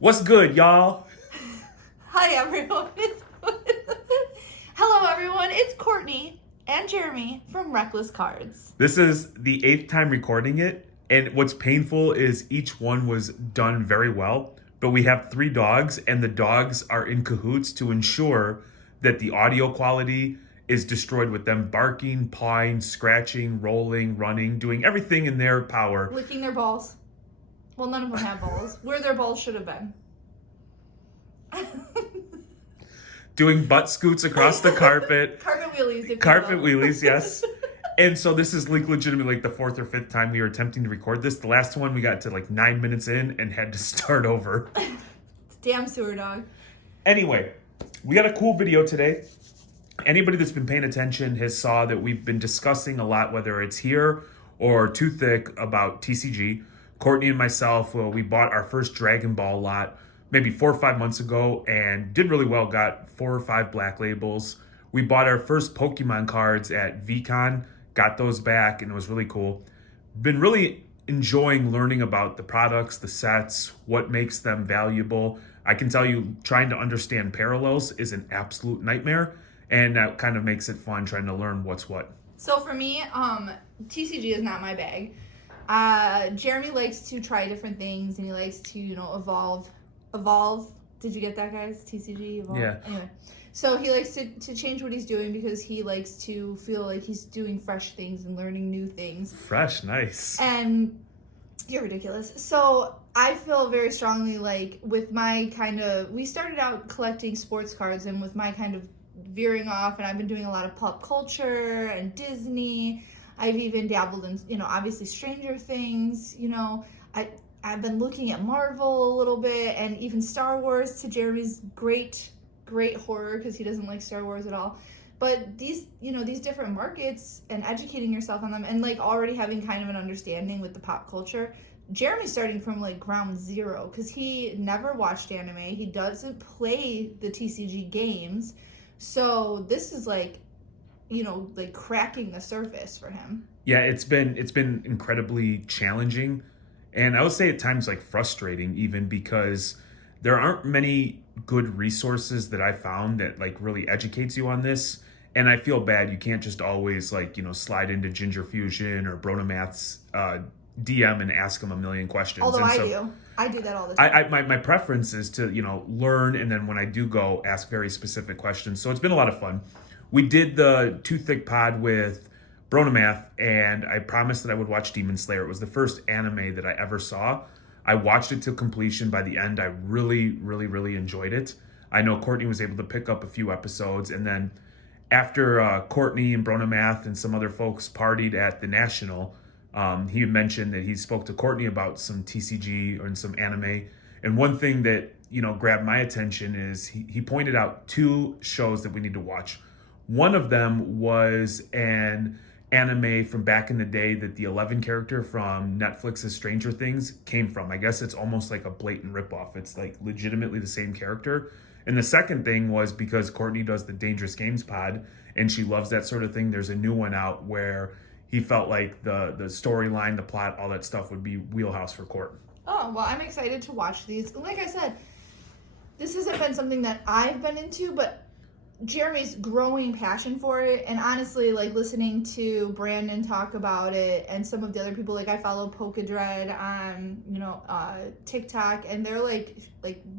What's good, y'all? Hi, everyone. Hello, everyone. It's Courtney and Jeremy from Reckless Cards. This is the 8th time recording it, and what's painful is each one was done very well, but we have 3 dogs, and the dogs are in cahoots to ensure that the audio quality is destroyed with them barking, pawing, scratching, rolling, running, doing everything in their power. Licking their balls. Well, none of them have balls. Where their balls should have been. Doing butt scoots across the carpet. Carpet wheelies. If Carpet you will. wheelies, yes. And so this is legitimately the 4th or 5th time we were attempting to record this. The last one we got to 9 minutes in and had to start over. Damn sewer dog. Anyway, we got a cool video today. Anybody that's been paying attention has saw that we've been discussing a lot, whether it's here or Too Thick, about TCG. Courtney and myself, we bought our first Dragon Ball lot maybe 4 or 5 months ago and did really well, got 4 or 5 black labels. We bought our first Pokemon cards at VCon, got those back, and it was really cool. Been really enjoying learning about the products, the sets, what makes them valuable. I can tell you, trying to understand parallels is an absolute nightmare, and that kind of makes it fun trying to learn what's what. So for me, TCG is not my bag. Jeremy likes to try different things, and he likes to, evolve. Did you get that, guys? TCG, evolve? Yeah. Anyway. So he likes to change what he's doing because he likes to feel like he's doing fresh things and learning new things. Fresh, nice. And you're ridiculous. So I feel very strongly like with my we started out collecting sports cards, and with my kind of veering off, and I've been doing a lot of pop culture and Disney. I've even dabbled in, obviously Stranger Things, I've been looking at Marvel a little bit, and even Star Wars, to Jeremy's great horror, because he doesn't like Star Wars at all. But these different markets and educating yourself on them, and already having kind of an understanding with the pop culture. Jeremy's starting from ground zero because he never watched anime. He doesn't play the TCG games. So this is cracking the surface for him. Yeah, it's been incredibly challenging, and I would say at times frustrating, even because there aren't many good resources that I found that really educates you on this. And I feel bad you can't just always slide into Ginger Fusion or Bronomath's DM and ask them a million questions. Although and I do that all the time. My preference is to learn, and then when I do go, ask very specific questions. So it's been a lot of fun. We did the Too Thick pod with Bronomath, and I promised that I would watch Demon Slayer. It was the first anime that I ever saw. I watched it to completion. By the end, I really, really, really enjoyed it. I know Courtney was able to pick up a few episodes, and then after Courtney and Bronomath and some other folks partied at the National, he mentioned that he spoke to Courtney about some TCG and some anime. And one thing that grabbed my attention is he pointed out 2 shows that we need to watch. One of them was an anime from back in the day that the 11 character from Netflix's Stranger Things came from. I guess it's almost like a blatant ripoff. It's legitimately the same character. And the second thing was because Courtney does the Dangerous Games pod and she loves that sort of thing. There's a new one out where he felt like the storyline, the plot, all that stuff would be wheelhouse for Court. Oh, well, I'm excited to watch these. Like I said, this hasn't been something that I've been into, but Jeremy's growing passion for it, and honestly, listening to Brandon talk about it, and some of the other people, I follow Polkadread on TikTok, and they're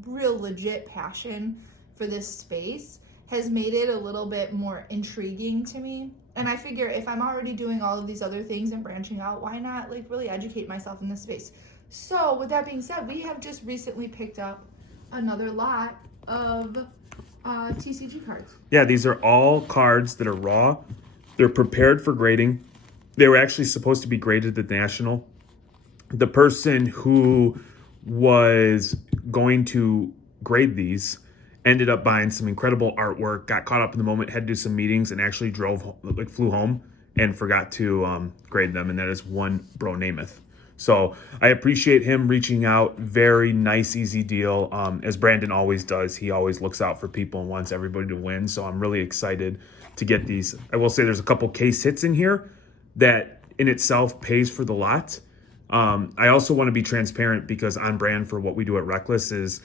real legit passion for this space has made it a little bit more intriguing to me. And I figure if I'm already doing all of these other things and branching out, why not really educate myself in this space? So with that being said, we have just recently picked up another lot of TCG cards. Yeah, these are all cards that are raw. They're prepared for grading. They were actually supposed to be graded at the National. The person who was going to grade these ended up buying some incredible artwork, got caught up in the moment, had to do some meetings, and actually flew home and forgot to grade them. And that is one Bro Namath. So I appreciate him reaching out. Very nice, easy deal. As Brandon always does, he always looks out for people and wants everybody to win. So I'm really excited to get these. I will say there's a couple case hits in here that in itself pays for the lot. I also want to be transparent because on brand for what we do at Reckless is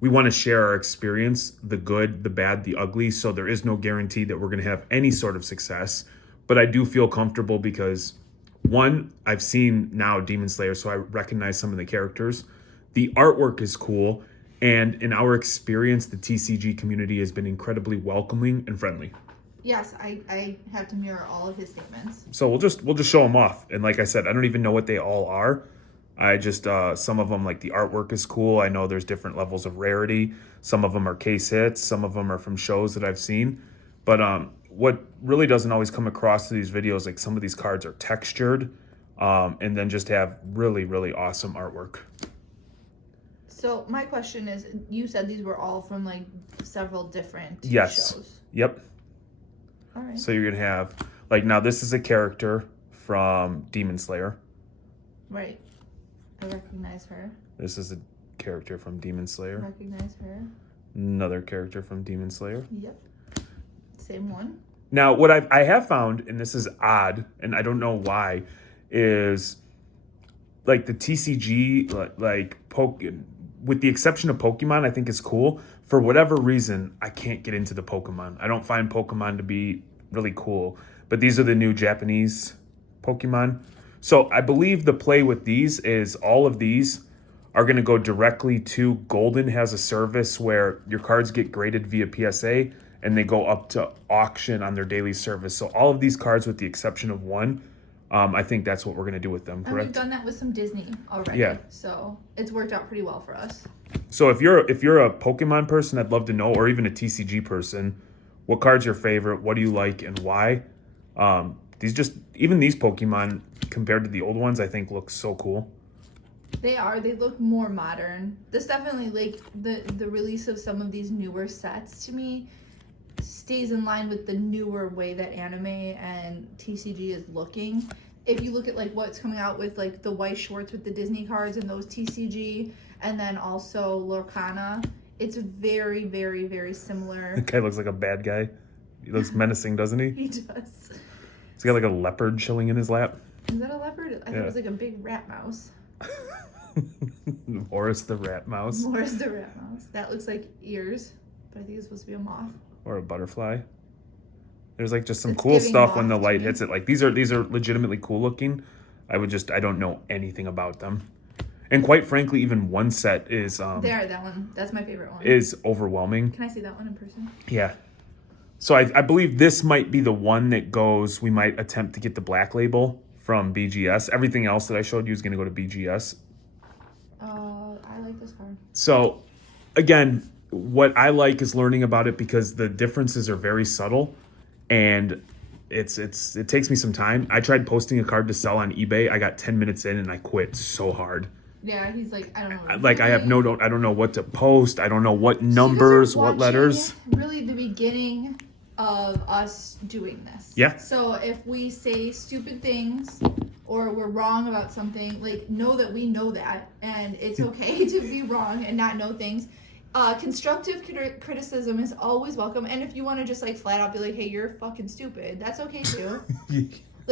we want to share our experience, the good, the bad, the ugly. So there is no guarantee that we're going to have any sort of success. But I do feel comfortable because, one, I've seen now Demon Slayer, so I recognize some of the characters. The artwork is cool. And in our experience, the TCG community has been incredibly welcoming and friendly. Yes, I have to mirror all of his statements. So we'll just show them off. And like I said, I don't even know what they all are. I just some of them, like the artwork is cool. I know there's different levels of rarity. Some of them are case hits. Some of them are from shows that I've seen. But what really doesn't always come across to these videos, like some of these cards are textured, and then just have really, really awesome artwork. So my question is, you said these were all from like several different Yes. shows. Yep. All right. So you're gonna have like now this is a character from Demon Slayer. Right. I recognize her. This is a character from Demon Slayer. Recognize her. Another character from Demon Slayer. Yep. Same one. Now, what I have found, and this is odd, and I don't know why, is like the TCG, with the exception of Pokemon, I think is cool. For whatever reason, I can't get into the Pokemon. I don't find Pokemon to be really cool. But these are the new Japanese Pokemon. So I believe the play with these is all of these are going to go directly to Golden has a service where your cards get graded via PSA and they go up to auction on their daily service. So all of these cards, with the exception of one, I think that's what we're going to do with them, correct? And we've done that with some Disney already. Yeah. So it's worked out pretty well for us. So if you're a Pokemon person, I'd love to know, or even a TCG person, what card's your favorite? What do you like and why? Even these Pokemon compared to the old ones, I think look so cool. They look more modern. This definitely, like, the release of some of these newer sets to me stays in line with the newer way that anime and TCG is looking. If you look at like what's coming out with like the White Schwartz with the Disney cards and those TCG, and then also Lorcana, it's very, very, very similar. The guy looks like a bad guy. He looks menacing, doesn't he? He does. He's got like a leopard chilling in his lap. Is that a leopard? I thought it was like a big rat mouse. Morris the rat mouse. Morris the rat mouse. That looks like ears, but I think it's supposed to be a moth. Or a butterfly. There's like just some It's cool giving stuff when the moth to light me. hits it. Like these are legitimately cool looking. I don't know anything about them. And quite frankly, even one set is That one. That's my favorite one. is overwhelming. Can I see that one in person? Yeah. So I believe this might be the one that goes, we might attempt to get the black label from BGS. Everything else that I showed you is going to go to BGS. I like this card. So again, what I like is learning about it because the differences are very subtle and it takes me some time. I tried posting a card to sell on eBay. I got 10 minutes in and I quit so hard. Yeah, he's like, I don't know. I don't know what to post. I don't know what So you guys numbers, are what letters. watching Really the beginning of us doing this. Yeah. So if we say stupid things or we're wrong about something, like know that we know that and it's okay to be wrong and not know things. Constructive criticism is always welcome, and if you want to just like flat out be like, hey, you're fucking stupid, that's okay too.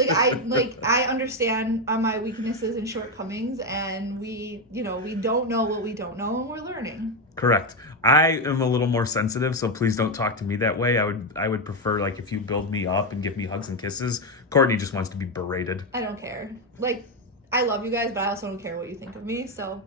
I understand my weaknesses and shortcomings, and we don't know what we don't know, and we're learning. Correct. I am a little more sensitive, so please don't talk to me that way. I would prefer like if you build me up and give me hugs and kisses. Courtney just wants to be berated. I don't care. Like, I love you guys, but I also don't care what you think of me, so.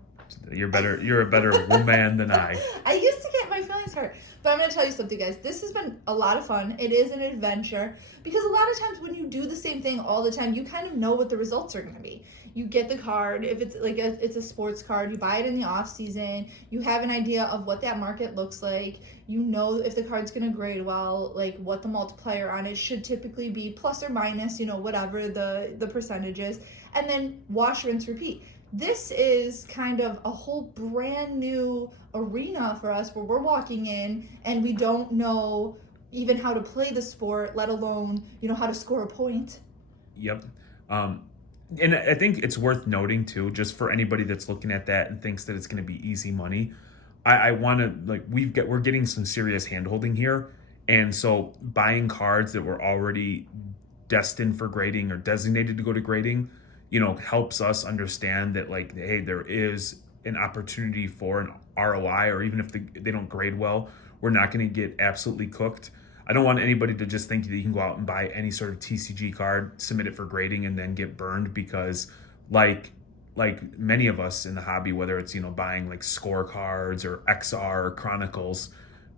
You're a better woman than I. I used to get my feelings hurt. But I'm going to tell you something, guys. This has been a lot of fun. It is an adventure. Because a lot of times when you do the same thing all the time, you kind of know what the results are going to be. You get the card. If it's like it's a sports card, you buy it in the off season. You have an idea of what that market looks like. You know if the card's going to grade well, like what the multiplier on it should typically be, plus or minus, whatever the percentage is. And then wash, rinse, repeat. This is kind of a whole brand new arena for us where we're walking in and we don't know even how to play the sport, let alone, how to score a point. Yep. And I think it's worth noting too, just for anybody that's looking at that and thinks that it's going to be easy money. I want to we're getting some serious handholding here. And so buying cards that were already destined for grading or designated to go to grading, helps us understand that, like, hey, there is an opportunity for an ROI, or even if they don't grade well, we're not going to get absolutely cooked. I don't want anybody to just think that you can go out and buy any sort of TCG card, submit it for grading, and then get burned, because like many of us in the hobby, whether it's buying like scorecards or XR or Chronicles,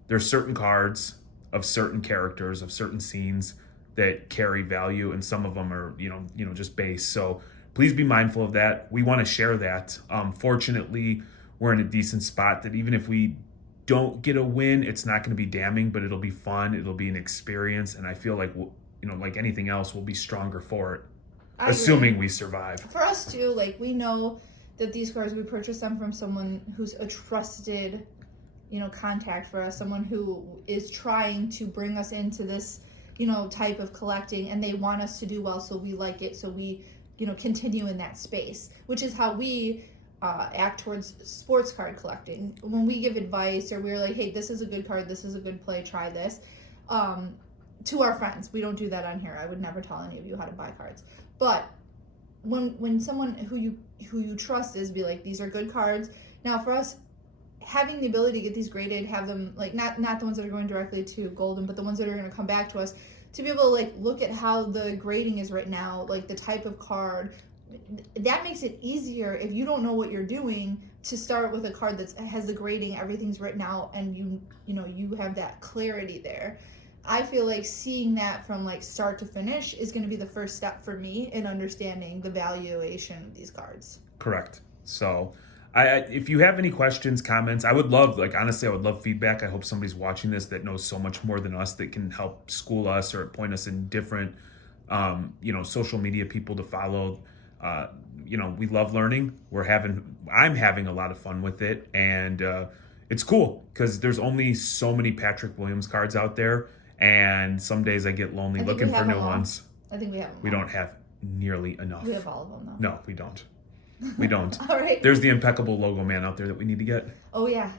there's certain cards of certain characters of certain scenes that carry value, and some of them are just base. So please be mindful of that. We want to share that. Fortunately, we're in a decent spot that even if we don't get a win, it's not going to be damning, but it'll be fun. It'll be an experience, and I feel like like anything else, we'll be stronger for it, assuming we survive. For us too, like, we know that these cards, we purchase them from someone who's a trusted, contact for us, someone who is trying to bring us into this, type of collecting, and they want us to do well, so we like it, so we, continue in that space, which is how we act towards sports card collecting. When we give advice, or we're like, hey, this is a good card, this is a good play, try this, to our friends. We don't do that on here. I would never tell any of you how to buy cards. But when someone who you trust is, be like, these are good cards. Now for us, having the ability to get these graded, have them, like, not the ones that are going directly to Golden, but the ones that are going to come back to us, to be able to, like, look at how the grading is right now, like the type of card, that makes it easier if you don't know what you're doing, to start with a card that has the grading, everything's written out, and you have that clarity there. I feel like seeing that from, like, start to finish is going to be the first step for me in understanding the valuation of these cards. Correct. So if you have any questions, comments, I would love, like, honestly, I would love feedback. I hope somebody's watching this that knows so much more than us, that can help school us or point us in different, social media people to follow. We love learning. I'm having a lot of fun with it. And it's cool because there's only so many Patrick Williams cards out there. And some days I get lonely looking for new ones. I think we have them. We don't have nearly enough. We have all of them, though. No, we don't. We don't. All right. There's the impeccable logo man out there that we need to get. Oh, yeah.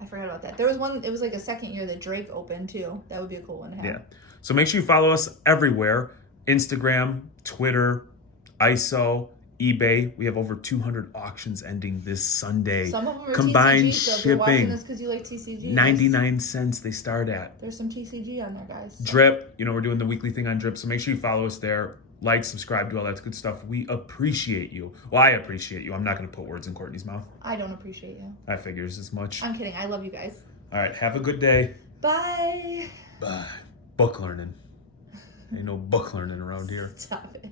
I forgot about that. There was one, it was like a second year that Drake opened, too. That would be a cool one to have. Yeah. So make sure you follow us everywhere. Instagram, Twitter, ISO, eBay. We have over 200 auctions ending this Sunday. Some of them are combined TCG, so if you're watching shipping. this because you like TCG. 99 cents they start at. There's some TCG on there, guys. So. Drip. We're doing the weekly thing on Drip, so make sure you follow us there. Like, subscribe, do all that good stuff. We appreciate you. Well, I appreciate you. I'm not going to put words in Courtney's mouth. I don't appreciate you. I figures as much. I'm kidding. I love you guys. All right. Have a good day. Bye. Bye. Book learning. Ain't no book learning around here. Stop it.